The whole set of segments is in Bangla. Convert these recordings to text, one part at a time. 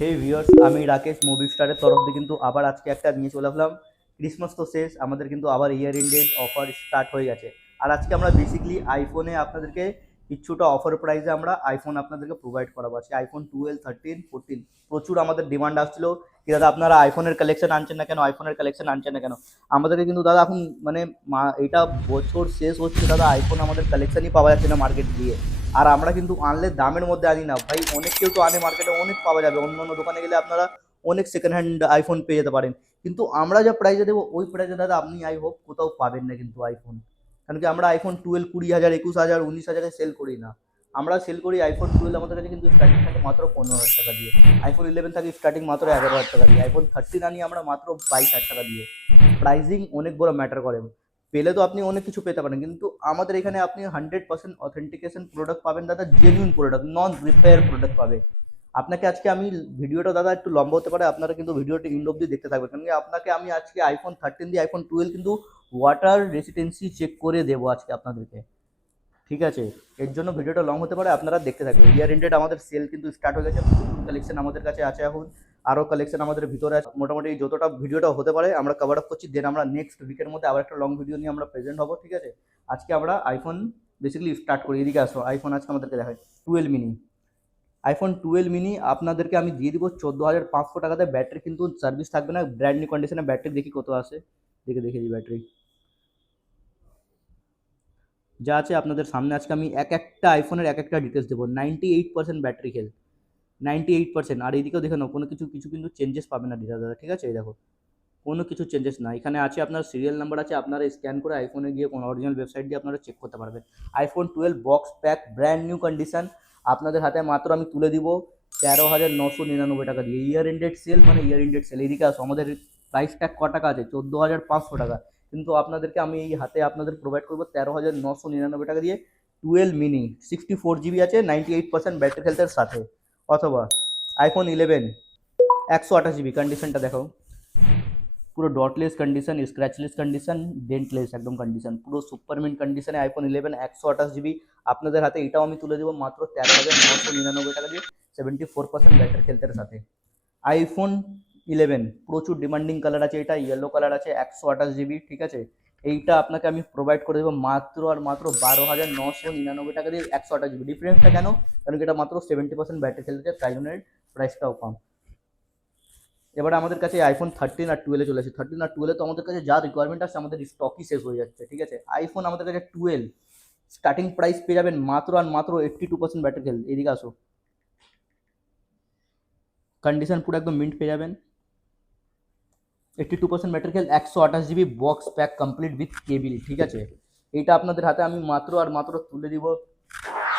হে ভিউয়ার্স, আমি রাকেশ মুভি স্টারের তরফ থেকে কিন্তু আবার আজকে একটা নিয়ে চলে আসলাম। ক্রিসমাস তো শেষ, আমাদের কিন্তু আবার ইয়ার এন্ডেড অফার স্টার্ট হয়ে গেছে। আর আজকে আমরা বেসিক্যালি আইফোনে আপনাদেরকে কিছুটা অফার প্রাইসে আমরা আইফোন আপনাদেরকে প্রোভাইড করাবো। আজকে আইফোন 12, 13, 14 প্রচুর আমাদের ডিমান্ড আসছিল কি দাদা আপনারা আইফোনের কালেকশন আনছেন না কেন, আইফোনের কালেকশন আনছেন না কেন। আমাদেরকে কিন্তু দাদা এখন মানে এটা বছর শেষ হচ্ছে দাদা, আইফোন আমাদের কালেকশনই পাওয়া যাচ্ছে না মার্কেট দিয়ে। আর আমরা কিন্তু আনলে দামের মধ্যে আনি না ভাই, অনেক কেউ তো আনে, মার্কেটে অনেক পাওয়া যাবে, অন্য অন্য দোকানে গেলে আপনারা অনেক সেকেন্ড হ্যান্ড আইফোন পেয়ে যেতে পারেন। কিন্তু আমরা যা প্রাইসে দেবো ওই প্রাইসে দাদা আপনি আই হোপ কোথাও পাবেন না কিন্তু আইফোন। কারণ কি আমরা আইফোন 12 20,000, 21,000, 19,000 সেল করি না। আমরা সেল করি আইফোন 12 আমাদের কাছে কিন্তু স্টার্টিং থাকে মাত্র 15,000 টাকা দিয়ে। আইফোন 11 থাকে স্টার্টিং মাত্র 11,000 টাকা দিয়ে। আইফোন 13 আনি আমরা মাত্র 22,000 টাকা দিয়ে। প্রাইজিং অনেক বড় ম্যাটার করে। পেলে তো আপনি অনেক কিছু পেতে পারেন, কিন্তু আমাদের এখানে আপনি 100% অথেন্টিকেশন প্রোডাক্ট পাবেন দাদা, জেনুইন প্রোডাক্ট, নন রিপেয়ার প্রোডাক্ট পাবে। আপনাকে আজকে আমি ভিডিওটা দাদা একটু লম্বা হতে পারে, আপনারা কিন্তু ভিডিওটি ইন্ড অব্দি দেখতে থাকবেন, কারণ কি আপনাকে আমি আজকে আইফোন 13 দিয়ে আইফোন 12 কিন্তু ওয়াটার রেসিস্টেন্সি চেক করে দেবো আজকে আপনাদেরকে। ঠিক আছে, এর জন্য ভিডিওটা লং হতে পারে, আপনারা দেখতে থাকবেন। ইয়ার এন্ডেড আমাদের সেল কিন্তু স্টার্ট হয়ে গেছে, প্রচুর কালেকশন আমাদের কাছে আছে এখন। আরও কালেকশন আমাদের ভিতরে আছে, মোটামুটি যতটা ভিডিওটা হতে পারে আমরা কভার আপ করছি। দেন আমরা নেক্সট উইকের মধ্যে আবার একটা লং ভিডিও নিয়ে আমরা প্রেজেন্ট হবো। ঠিক আছে, আজকে আমরা আইফোন বেসিক্যালি স্টার্ট করি। এদিকে আসো, আইফোন আজকে আমাদেরকে দেখায় 12 মিনি। আইফোন 12 মিনি আপনাদেরকে আমি দিয়ে দিব 14,500 টাকাতে। ব্যাটারি কিন্তু সার্ভিস থাকবে না, ব্র্যান্ড নিউ কন্ডিশনে ব্যাটারি দেখি কত আছে, দেখে দিই ব্যাটারি যা আছে আপনাদের সামনে। আজকে আমি এক একটা আইফোনের এক একটা ডিটেলস দেবো। 98% ব্যাটারি হেলথ, 98%। আর এইদিকেও দেখে নাও, কোনো কিছু কিছু কিন্তু চেঞ্জেস পাবে না দাদা। ঠিক আছে, এই দেখো কোনো কিছু চেঞ্জেস না, এখানে আছে আপনার সিরিয়াল নাম্বার আছে, আপনারা স্ক্যান করে আইফোনে গিয়ে কোনো অরিজিনাল ওয়েবসাইট দিয়ে আপনারা চেক করতে পারবেন। IPhone 12 box pack brand new condition আপনাদের হাতে মাত্র আমি তুলে দিব 13,999 টাকা দিয়ে। ইয়ার এন্ডেড সেল মানে ইয়ার এন্ডেড সেল। এদিকে আসো, আমাদের প্রাইস ট্যাগ ক টাকা আছে, 14,500 টাকা, কিন্তু আপনাদেরকে আমি এই হাতে আপনাদের প্রোভাইড করবো 13,999 টাকা দিয়ে। 12 মিনি 64 GB আছে, 98% ব্যাটারি হেলথের সাথে। অথবা আইফোন 11 128 GB, কন্ডিশনটা দেখো পুরো ডটলেস কন্ডিশন, স্ক্র্যাচলেস কন্ডিশন, ডেন্টলেস একদম কন্ডিশন, পুরো সুপারমিন্ট কন্ডিশনে আইফোন 11 128 GB আপনাদের হাতে। এটাও আমি তুলে দেবো মাত্র 13,999 টাকা দিয়ে, 74% ব্যাটারি হেলথের সাথে। আইফোন 11 প্রচুর ডিমান্ডিং কালার আছে, এটা ইয়েলো কালার আছে, 128 GB। ঠিক আছে, এইটা আপনাকে আমি প্রোভাইড করে দেবো মাত্র আর মাত্র 12,999 টাকা দিয়ে। 128 GB ডিফারেন্সটা কেন, কারণ এটা মাত্র 70% ব্যাটারি হেলথ, তাই জন্য প্রাইসটাও কম। এবারে আমাদের কাছে আইফোন 13 আর 12 চলে আসে। 13 আর 12 তো আমাদের কাছে যা রিকোয়ারমেন্ট আছে আমাদের স্টকই শেষ হয়ে যাচ্ছে। ঠিক আছে, আইফোন আমাদের কাছে 12 স্টার্টিং প্রাইস পেয়ে যাবেন মাত্র আর মাত্র 82% ব্যাটারি হেলথ। এদিকে আসো, কন্ডিশন পুরো একদম মিন্ট পেয়ে যাবেন, 82% battery health, 128 GB box pack complete with cable. ঠিক আছে, এইটা আপনাদের হাতে আমি মাত্র আর মাত্র তুলে দিব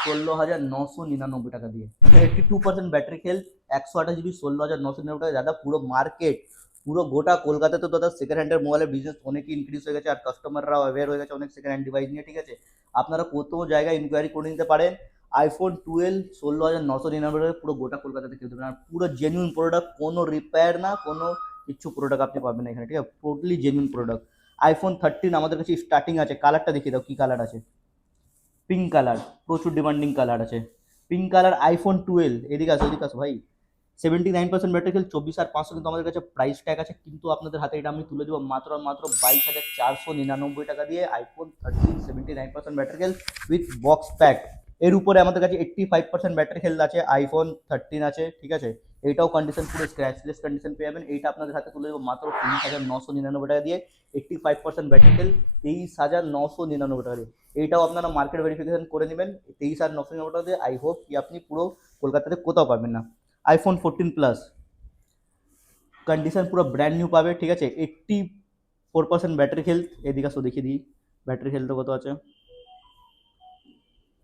16,999 টাকা দিয়ে। 82% ব্যাটারি হেলথ, 128 GB, 16,999 টাকা দাদা। পুরো মার্কেট, পুরো গোটা কলকাতাতে তো দাদা সেকেন্ড হ্যান্ডের মোবাইলের বিজনেস অনেকই ইনক্রিজ হয়ে গেছে, আর কাস্টমাররাও অ্যাওয়্যার হয়ে গেছে অনেক সেকেন্ড হ্যান্ড ডিভাইস নিয়ে। ঠিক আছে, আপনারা কত জায়গায় ইনকোয়ারি করে নিতে পারেন। আইফোন 12 16,999 টাকা পুরো গোটা কলকাতাতে কিনতে পারেন, আর পুরো জেনুইন প্রোডাক্ট, কোনো রিপেয়ার না, কোনো কিছু প্রোডাক্ট আপনি পাবেন না এখানে। ঠিক আছে, টোটালি জেনুইন প্রোডাক্ট। আইফোন 13 আমাদের কাছে স্টার্টিং আছে, কালারটা দেখিয়ে দাও, কী কালার আছে। পিঙ্ক কালার, প্রচুর ডিমান্ডিং কালার আছে পিঙ্ক কালার। আইফোন 12 এদিকে আসো, এদিকে আসো ভাই। 79% ব্যাটারি হেলথ, 24,500 কিন্তু আমাদের কাছে প্রাইস ট্যাগ আছে, কিন্তু আপনাদের হাতে এটা আমি তুলে দেবো মাত্র মাত্র 22,499 টাকা দিয়ে। IPhone 13 79% battery health with box pack. এর উপরে আমাদের কাছে 85% ব্যাটারি হেলথ আছে, আইফোন 13 আছে। ঠিক আছে, এইটাও কন্ডিশন পুরো স্ক্র্যাচলেস কন্ডিশন পেয়ে যাবেন। এইটা আপনাদের হাতে তুলে দেবো মাত্র 23,999 টাকা দিয়ে। 85% ব্যাটারি হেলথ, 23,999 টাকা দিয়ে। এইটাও আপনারা মার্কেট ভেরিফিকেশন করে নেবেন, 23,999 টাকা দিয়ে। আই হোপ কি আপনি পুরো কলকাতাতে কোথাও পাবেন না। আইফোন 14 প্লাস কন্ডিশন পুরো ব্র্যান্ড নিউ পাবে। ঠিক আছে, 84% ব্যাটারি হেলথ, এদিকে আসো দেখিয়ে দিই ব্যাটারি হেলথ কত আছে।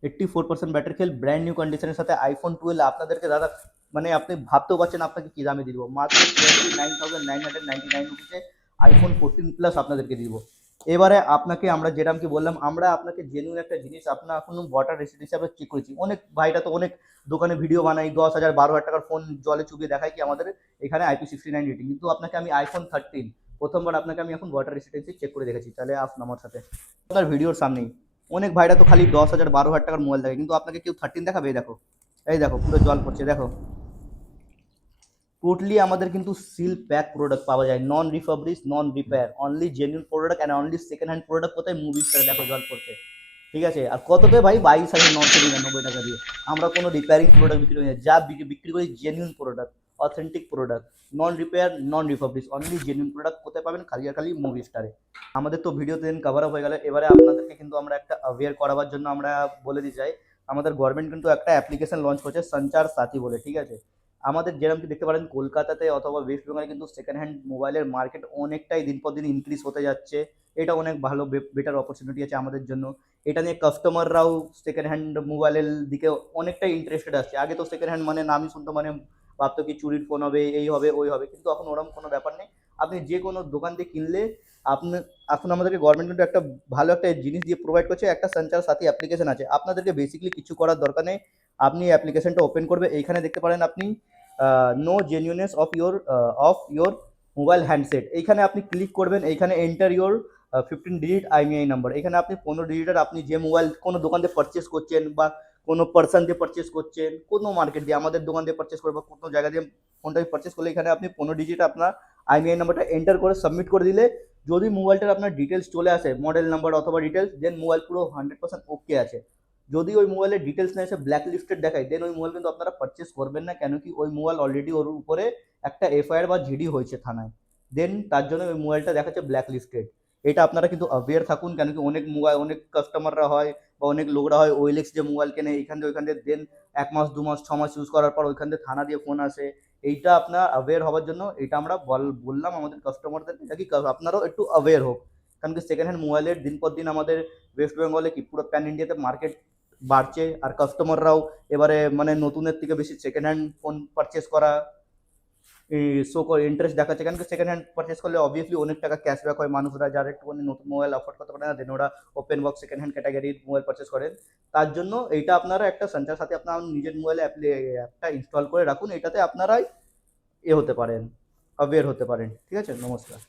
84% ব্যাটারি হেলথ, ব্র্যান্ড নিউ কন্ডিশনের সাথে আইফোন 12 আপনাদেরকে দাদা মানে আপনি ভাবতেও পারছেন আপনাকে কী দামে দিব, মাত্র 29,999 রুপিসে আইফোন 14 প্লাস আপনাদেরকে দিব। এবারে আপনাকে আমরা যেরকম কি বললাম, আমরা আপনাকে জেনুইন একটা জিনিস আপনার এখন ওয়াটার রেসিড হিসাবে চেক করেছি। অনেক ভাইরা তো অনেক দোকানে ভিডিও বানাই, 10,000 12,000 টাকার ফোন জলে চুবিয়ে দেখায় কি আমাদের এখানে IP69 রেটিং, কিন্তু আপনাকে আমি আইফোন 13 প্রথমবার আপনাকে আমি এখন ওয়াটার রেসিস্টেন্সি চেক করে দেখেছি। তাহলে আসুন আমার সাথে, আপনার ভিডিওর সামনেই। অনেক ভাইরা তো খালি 10,000 12,000 টাকার মোবাইল দেখে, কিন্তু আপনাকে কেউ 13 দেখাবে। এই দেখো, এই দেখো পুরো জল পড়ছে, দেখো টোটালি আমাদের কিন্তু সিল প্যাক প্রোডাক্ট পাওয়া যায়, non refurbish, non repair, only genuine product and only second hand product. কোথায়? মুভি স্টারে দেখো জল পড়ছে, ঠিক আছে। আর কততে ভাই? 22,999 টাকা দিয়ে। আমরা কোনো রিপেয়ারিং প্রোডাক্ট বিক্রি করি না, যা বিক্রি করি জেনুইন প্রোডাক্ট, অথেন্টিক প্রোডাক্ট, নন রিপেয়ার, নন রিফাবলিশ, অনলি জেনুইন প্রোডাক্ট। কোথায় পাবেন? খালি আর খালি মুভি স্টারে। আমাদের তো ভিডিওতে দিন কভার আপ হয়ে গেল, এবারে আপনাদেরকে কিন্তু আমরা একটা অ্যাওয়্যার করাবার জন্য আমরা বলে দিতে চাই, আমাদের গভর্নমেন্ট কিন্তু একটা অ্যাপ্লিকেশন লঞ্চ করছে সঞ্চার সাথী বলে, ঠিক আছে। আমাদের যেরকম কি দেখতে পারেন কলকাতাতে অথবা ওয়েস্ট বেঙ্গলে কিন্তু সেকেন্ড হ্যান্ড মোবাইলের মার্কেট অনেকটাই দিন পর দিন ইনক্রিজ হতে যাচ্ছে। এটা অনেক ভালো বেটার অপরচুনিটি আছে আমাদের জন্য। এটা নিয়ে কাস্টমাররাও সেকেন্ড হ্যান্ড মোবাইলের দিকে অনেকটাই ইন্টারেস্টেড আসছে। আগে তো সেকেন্ড হ্যান্ড মানে নামই শুনতো, মানে ভাবতো কি চুরির ফোন হবে, এই হবে ওই হবে, কিন্তু এখন ওরকম কোনো ব্যাপার নেই। আপনি যে কোনো দোকান দিয়ে কিনলে আপনি, এখন আমাদেরকে গভর্নমেন্ট কিন্তু একটা ভালো একটা জিনিস দিয়ে প্রোভাইড করছে, একটা সঞ্চার সাথী অ্যাপ্লিকেশন আছে। আপনাদেরকে বেসিক্যালি কিছু করার দরকার নেই, আপনি অ্যাপ্লিকেশনটা ওপেন করবে, এইখানে দেখতে পারেন আপনি know genuineness of your mobile handset, এইখানে আপনি ক্লিক করবেন। এইখানে enter your 15 digit IMEI number, এখানে আপনি 15 ডিজিটের আপনি যে মোবাইল কোনো দোকান দিয়ে পারচেস করছেন বা কোনো পার্সন দিয়ে পারচেস করছেন, কোনো মার্কেট দিয়ে, আমাদের দোকান দিয়ে পারচেস করে বা কোনো জায়গা দিয়ে ফোনটা পারচেস করলে এখানে আপনি 15 ডিজিট আপনার আইএমইআই নাম্বারটা এন্টার করে সাবমিট করে দিলে, যদি মোবাইলটার আপনার ডিটেলস চলে আসে, মডেল নাম্বার অথবা ডিটেলস, দেন মোবাইল পুরো 100% ওকে আছে। যদি ওই মোবাইলের ডিটেলস না এসে ব্ল্যাক লিস্টেড দেখায়, দেন ওই মোবাইল কিন্তু আপনারা পারচেস করবেন না, কেন কি ওই মোবাইল অলরেডি ওর উপরে একটা এফআইআর বা জিডি হয়েছে থানায়, দেন তার জন্য ওই মোবাইলটা দেখাচ্ছে ব্ল্যাক লিস্টেড। এটা আপনারা কিন্তু অ্যাওয়্যার থাকুন, কেন কি অনেক মোবাইল, অনেক কাস্টমাররা হয় বা অনেক লোকরা হয় ওএলএক্স যে মোবাইল কেনে এইখান থেকে ওইখান থেকে, দেন 1 মাস 2 মাস 6 মাস ইউজ করার পর ওইখান থেকে থানা দিয়ে ফোন আসে। এইটা আপনার অ্যাওয়্যার হওয়ার জন্য এটা আমরা বললাম আমাদের কাস্টমারদের, এটা কি আপনারাও একটু অ্যাওয়্যার হোক, কারণ কি সেকেন্ড হ্যান্ড মোবাইলের দিন পর দিন আমাদের ওয়েস্ট বেঙ্গলে কি পুরো প্যান ইন্ডিয়াতে মার্কেট বাড়ছে, আর কাস্টমাররাও এবারে মানে নতুনের থেকে বেশি সেকেন্ড হ্যান্ড ফোন পারচেস করা শো করে ইন্টারেস্ট দেখাচ্ছে, কারণ সেকেন্ড হ্যান্ড পারচেস করলে অবভিয়াসলি অনেক টাকা ক্যাশব্যাক হয়, মানুষরা যারা একটুখানি নতুন মোবাইল অফার করতে পারে না, দেন ওরা ওপেন বক্স সেকেন্ড হ্যান্ড ক্যাটাগরির মোবাইল পারচেস করেন। তার জন্য এইটা আপনারা একটা সঞ্চার সাথে আপনার নিজের মোবাইলে অ্যাপটা ইনস্টল করে রাখুন, এটাতে আপনারাই হতে পারেন, অ্যাওয়্যার হতে পারেন, ঠিক আছে। নমস্কার।